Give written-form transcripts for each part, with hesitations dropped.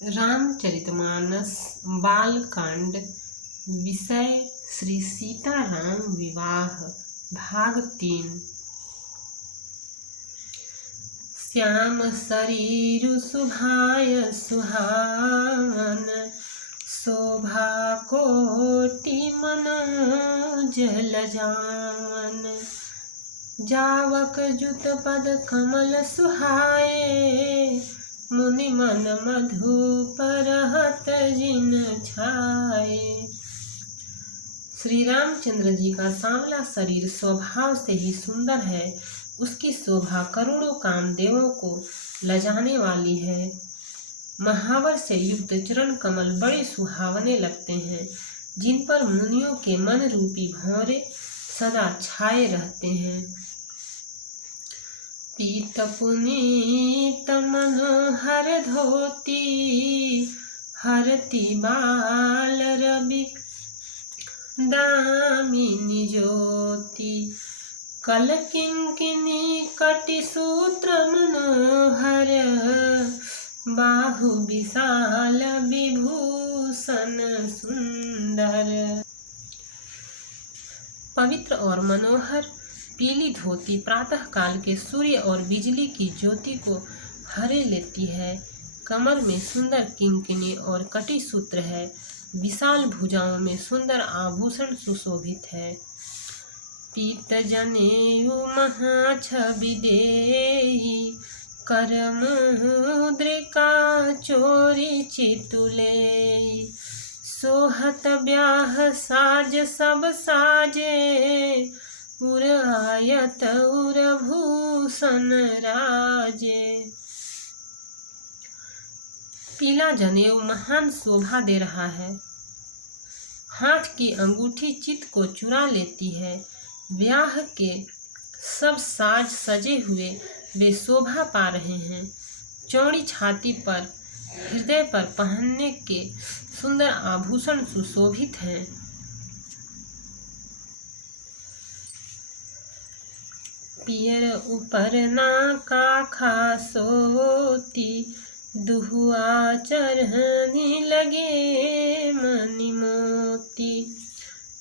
रामचरितमानस बालकांड। विषय श्री सीताराम विवाह। भाग 3। श्याम शरीरु सुभाय सुहावन, शोभा कोटि मनोज लजावन। जावक जुत पद कमल सुहाए, मुनि मन मधुप रहत जिन छाए। श्री रामचंद्र जी का सांवला शरीर स्वभाव से ही सुंदर है। उसकी शोभा करोड़ों कामदेवों को लजाने वाली है। महावर से युक्त चरण कमल बड़े सुहावने लगते हैं, जिन पर मुनियों के मन रूपी भंवरे सदा छाए रहते हैं। पीत पुनीत मनोहर धोती, हरति बाल रवि दामिनी ज्योति। कल किंकिनी कटि सूत्र मनोहर, बाहु विशाल विभूषण सुंदर। पवित्र और मनोहर पीली धोती प्रातः काल के सूर्य और बिजली की ज्योति को हरे लेती है। कमर में सुंदर किंकिनी और कटी सूत्र है। विशाल भुजाओं में सुंदर आभूषण सुशोभित है। पीत जनेऊ महाछवि देई, कर मुद्रिका चोरी चितुले। सोहत ब्याह साज सब साजे, उर आयत उर भूषण राजे। पीला जनेऊ महान शोभा दे रहा है। हाथ की अंगूठी चित्त को चुरा लेती है। ब्याह के सब साज सजे हुए वे शोभा पा रहे हैं। चौड़ी छाती पर हृदय पर पहनने के सुंदर आभूषण सुशोभित हैं। पियर ऊपर नाका खासोती, दुहुआ चरहनी लगे मणि मोती।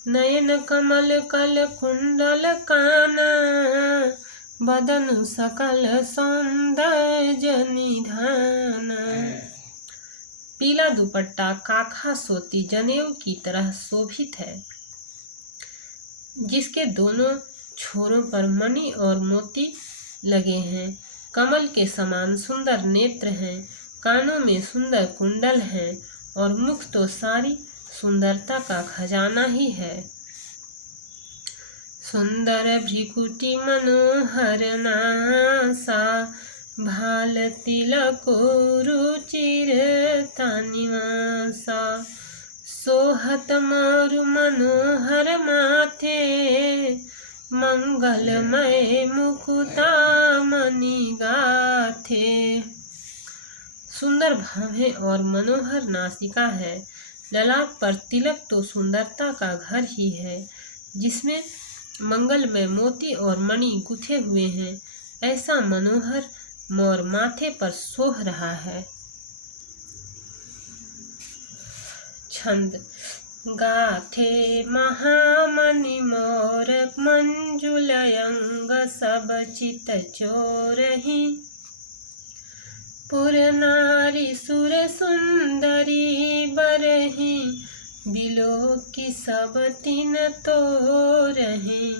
नयन कमल कल कुंडल काना, बदन सकल सौंदर्य निधाना। पीला दुपट्टा काखा सोती जनेऊ की तरह शोभित है, जिसके दोनों छोरों पर मणि और मोती लगे हैं। कमल के समान सुंदर नेत्र हैं, कानों में सुंदर कुंडल हैं और मुख तो सारी सुंदरता का खजाना ही है। सुंदर भ्रिकुटी मनोहर नासा, भाल तिलक रुचिर निवासा। सोहत मारु मनोहर माथे, मंगलमय मुकुता मणि गाथे। सुंदर भवें और मनोहर नासिका है। ललाट पर तिलक तो सुंदरता का घर ही है, जिसमें मंगलमय मोती और मणि गुथे हुए हैं। ऐसा मनोहर मोर माथे पर सोह रहा है। छंद। गाथे महामणि मोर मंजुल अंग, सब चित चोरहि। पुर नारी सुर सुंदरी बरहि, बिलोकी सब तिन तोरहि।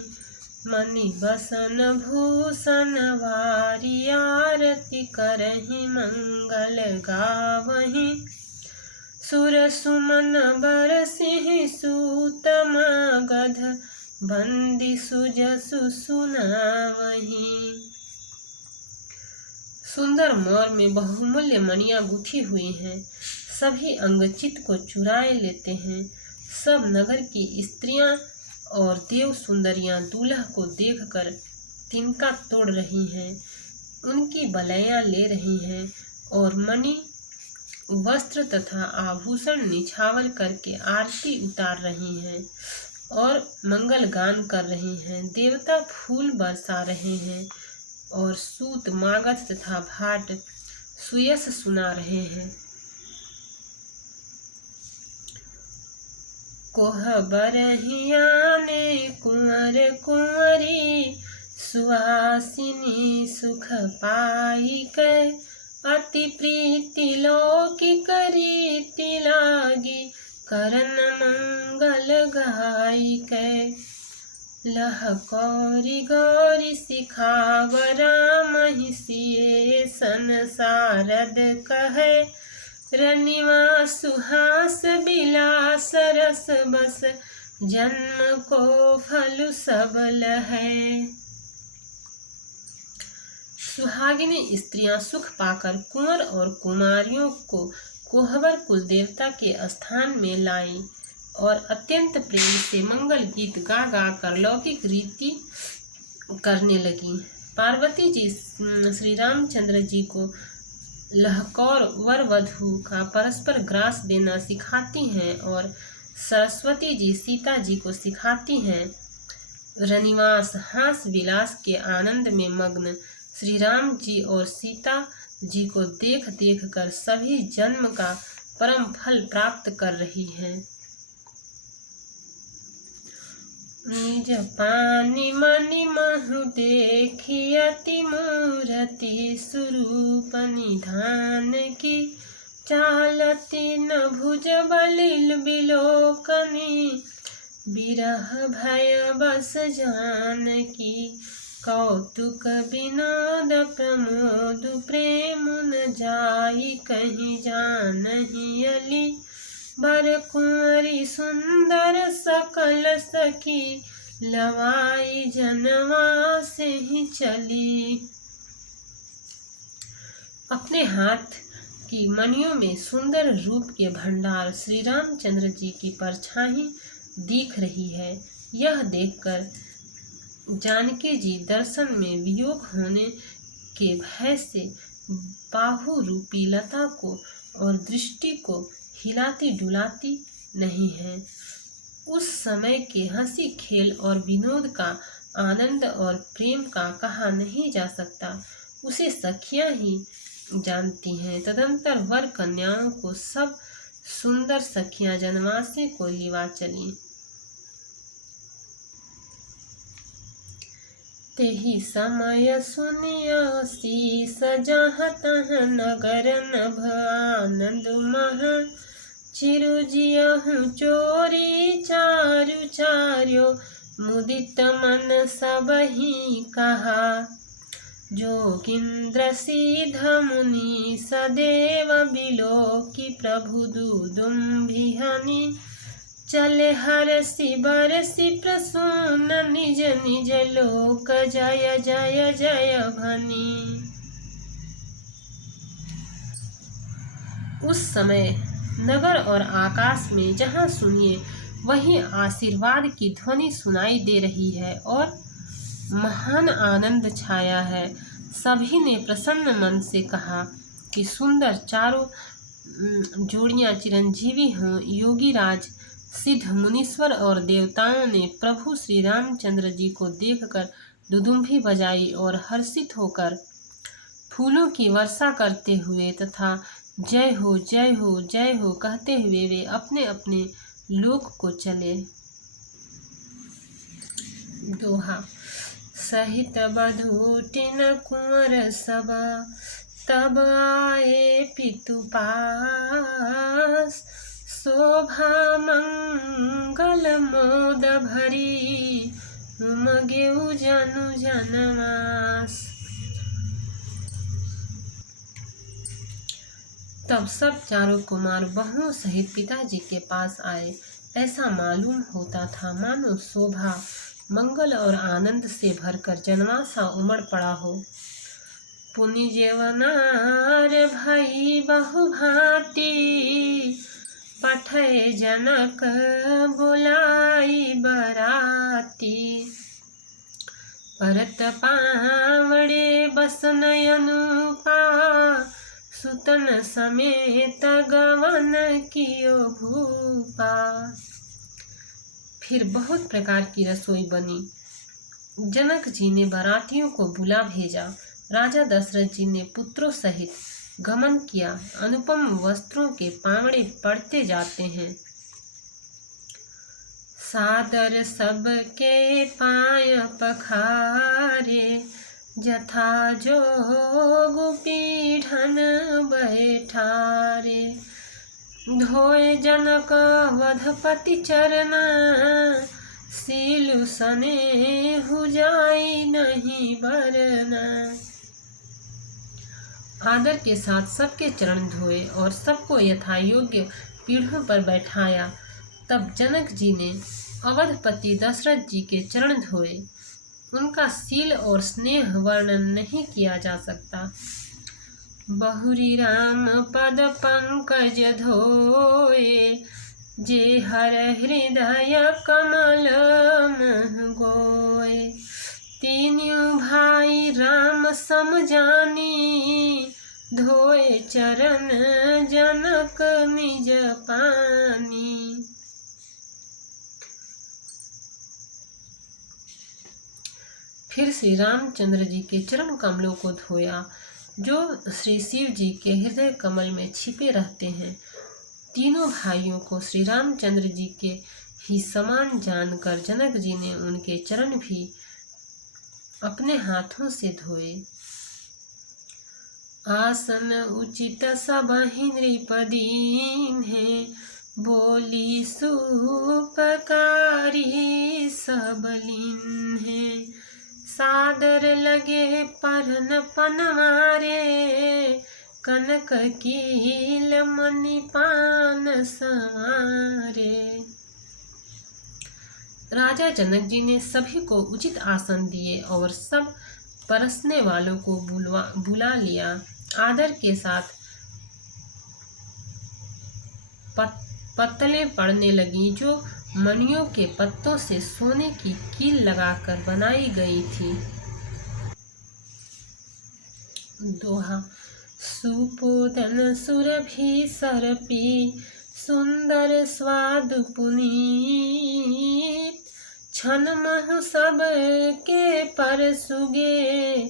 मणि बसन भूषण वारी, आरती करहि मंगल गावहि। सुर सुमन बरसिहि सूत मगध, बंदी सुजसु सुनावहि। सुंदर मोर में बहुमूल्य मणियां गुथी हुई हैं। सभी अंग चित्त को चुराए लेते हैं। सब नगर की स्त्रियां और देव सुंदरियां दूल्हा को देखकर तिनका तोड़ रही हैं, उनकी बलैयां ले रही हैं और मणि वस्त्र तथा आभूषण निछावर करके आरती उतार रही हैं और मंगल गान कर रही हैं। देवता फूल बरसा रहे हैं और सूत मागध तथा भाट सुयस सुना रहे हैं। कोहबरहिया ने कुंवर कुंवरी सुहासिनी सुख पाई कै अति प्रीति लौकिक रीति लागी करन मंगल गाई कै लह कौरी गौरी सिखावरा महिषिये संसारद कहे रनिवा सुहास बिलास रस बस जन्म को फल सबल है। सुहागिनी स्त्रियां सुख पाकर कुंवर और कुमारियों को कोहबर कुल देवता के स्थान में लाई और अत्यंत प्रेम से मंगल गीत गा गा कर लौकिक रीति करने लगी। पार्वती जी श्री रामचंद्र जी को लहकौर वर वधू का परस्पर ग्रास देना सिखाती हैं और सरस्वती जी सीता जी को सिखाती हैं। रनिवास हास विलास के आनंद में मग्न श्री राम जी और सीता जी को देख देख कर सभी जन्म का परम फल प्राप्त कर रही हैं। निज पानी मणि महु देखी अति मूरति स्वरूप निधान की चालती न भुज बलिल बिलोकनी बिरह भय बस जान की कौतुक विनोद प्रमोद प्रेम न जाई कहीं जानहि अली बर कुंवरी सुंदर सकल सखी लवाई जनवा से ही चली। अपने हाथ की मणियों में सुंदर रूप के भंडार श्री रामचंद्र जी की परछाई दिख रही है। यह देखकर जानकी जी दर्शन में वियोग होने के भय से बाहु रूपी लता को और दृष्टि को हिलाती डुलाती नहीं है। उस समय के हंसी खेल और विनोद का आनंद और प्रेम का कहा नहीं जा सकता, उसे सखियां ही जानती हैं। तदंतर वर कन्याओं को सब सुंदर सखियां जनवासे को लिवा चली। तेहि समय सुनिया शीस जहाँ तहाँ नगर नभ आनंद महा चिरुजियहु चोरी चारु चार्यो मुदित मन सबहि कहा जोगिंद्र सिद्ध मुनि सदेव बिलोकी प्रभु दुदुम्भिहनि चले हरसि बरसि प्रसून निज निज लोक जय जय जय भनी। उस समय नगर और आकाश में जहाँ सुनिए वहीं आशीर्वाद की ध्वनि सुनाई दे रही है और महान आनंद छाया है। सभी ने प्रसन्न मन से कहा कि सुंदर चारों जोड़ियां चिरंजीवी हों। योगी राज सिद्ध मुनीश्वर और देवताओं ने प्रभु श्री रामचंद्र जी को देखकर दुदुम्भी बजाई और हर्षित होकर फूलों की वर्षा करते हुए तथा जय हो जय हो जय हो कहते हुए वे अपने अपने लोक को चले। दोहा सहित बधूटिन कुंवर सब तब आए पितु पास शोभा मंगल मोद भरी उमगेउ जनु जनमास। तब सब चारों कुमार बहुओं सहित पिताजी के पास आए। ऐसा मालूम होता था मानो शोभा मंगल और आनंद से भरकर जनवासा उमड़ पड़ा हो। पुनि जेवनार भई बहुभांति पठय जनक बुलाई बराती परत पावड़े बसन अनुपा सुतन समेत गवन कियो भूपा। फिर बहुत प्रकार की रसोई बनी। जनक जी ने बारातियों को बुला भेजा। राजा दशरथ जी ने पुत्रों सहित गमन किया। अनुपम वस्त्रों के पावड़े पड़ते जाते हैं। सादर सबके पाय पखारे, जथा जोग पीढ़न बैठारे। धोए जनक वधपति चरना, सीलु सनेहु जाई नहीं बरना। आदर के साथ सबके चरण धोए और सबको यथा योग्य पीढ़ों पर बैठाया। तब जनक जी ने अवधपति दशरथ जी के चरण धोए। उनका सील और स्नेह वर्णन नहीं किया जा सकता। बहुरी राम पद पंकज धोए, जे हर हृदय कमल मह गोए। तीनों भाई राम सम जानी, धोए चरण जनक निज पानी। फिर श्री रामचंद्र जी के चरण कमलों को धोया, जो श्री शिव जी के हृदय कमल में छिपे रहते हैं। तीनों भाइयों को श्री रामचंद्र जी के ही समान जानकर जनक जी ने उनके चरण भी अपने हाथों से धोए। आसन उचित सबहि नृपदीन है, बोली सुपकारी सबलीन है। सादर लगे परन पनवारे, कनक कील मणि पान संवारे। राजा जनक जी ने सभी को उचित आसन दिए और सब परसने वालों को बुला लिया। आदर के साथ पत्तलें पड़ने लगी, जो मणियों के पत्तों से सोने की कील लगाकर बनाई गई थी। दोहा। सुपोदन सुरभि सरपी, सुंदर स्वाद पुनीत। छन मह सब के पर सुगे,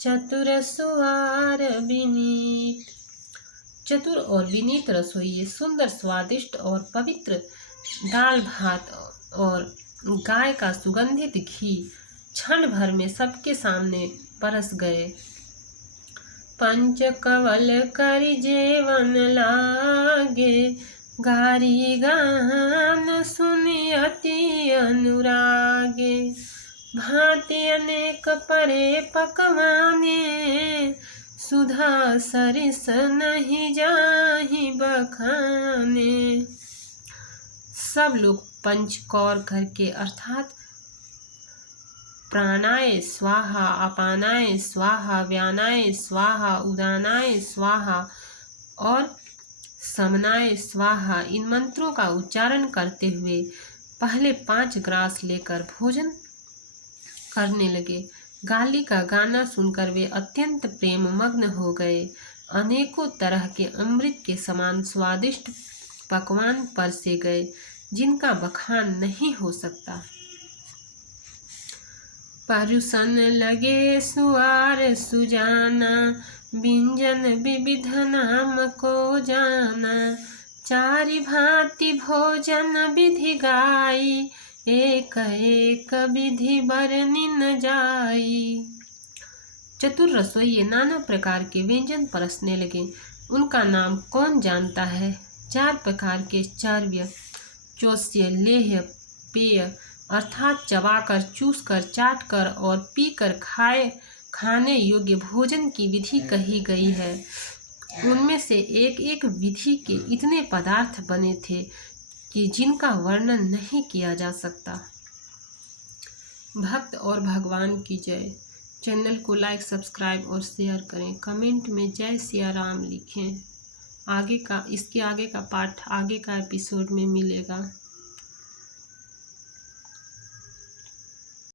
चतुर सुआर विनीत। चतुर और विनीत रसोइये सुंदर, स्वादिष्ट और पवित्र दाल भात और गाय का सुगंधित घी क्षण भर में सबके सामने परस गए। पंच कवल करि जेवन लागे, गारी गान सुनि अति अनुरागे। भांति अनेक परे पकवाने, सुधा सरिस नहीं जाहि बखाने। सब लोग पंचकौर घर के अर्थात प्राणाय स्वाहा, अपानाय स्वाहा, व्यानाय स्वाहा, उदानाय स्वाहा और समनाय स्वाहा इन मंत्रों का उच्चारण करते हुए पहले 5 ग्रास लेकर भोजन करने लगे। गाली का गाना सुनकर वे अत्यंत प्रेम मग्न हो गए। अनेकों तरह के अमृत के समान स्वादिष्ट पकवान परसे गए, जिनका बखान नहीं हो सकता। परुसन लगे सुआर सुजाना, व्यंजन विविध नाम को जाना। चारि भांति भोजन विधि गाई, एक एक विधि बरनि न जाई। चतुर रसोइये नाना प्रकार के व्यंजन परसने लगे। उनका नाम कौन जानता है। 4 प्रकार के चर्व्य, चोष्य, लेह्य, पेय अर्थात चबाकर, चूसकर, चाटकर और पीकर खाने योग्य भोजन की विधि कही गई है। उनमें से एक एक विधि के इतने पदार्थ बने थे कि जिनका वर्णन नहीं किया जा सकता। भक्त और भगवान की जय। चैनल को लाइक, सब्सक्राइब और शेयर करें। कमेंट में जय सिया राम लिखें। इसके आगे का पार्ट आगे का एपिसोड में मिलेगा।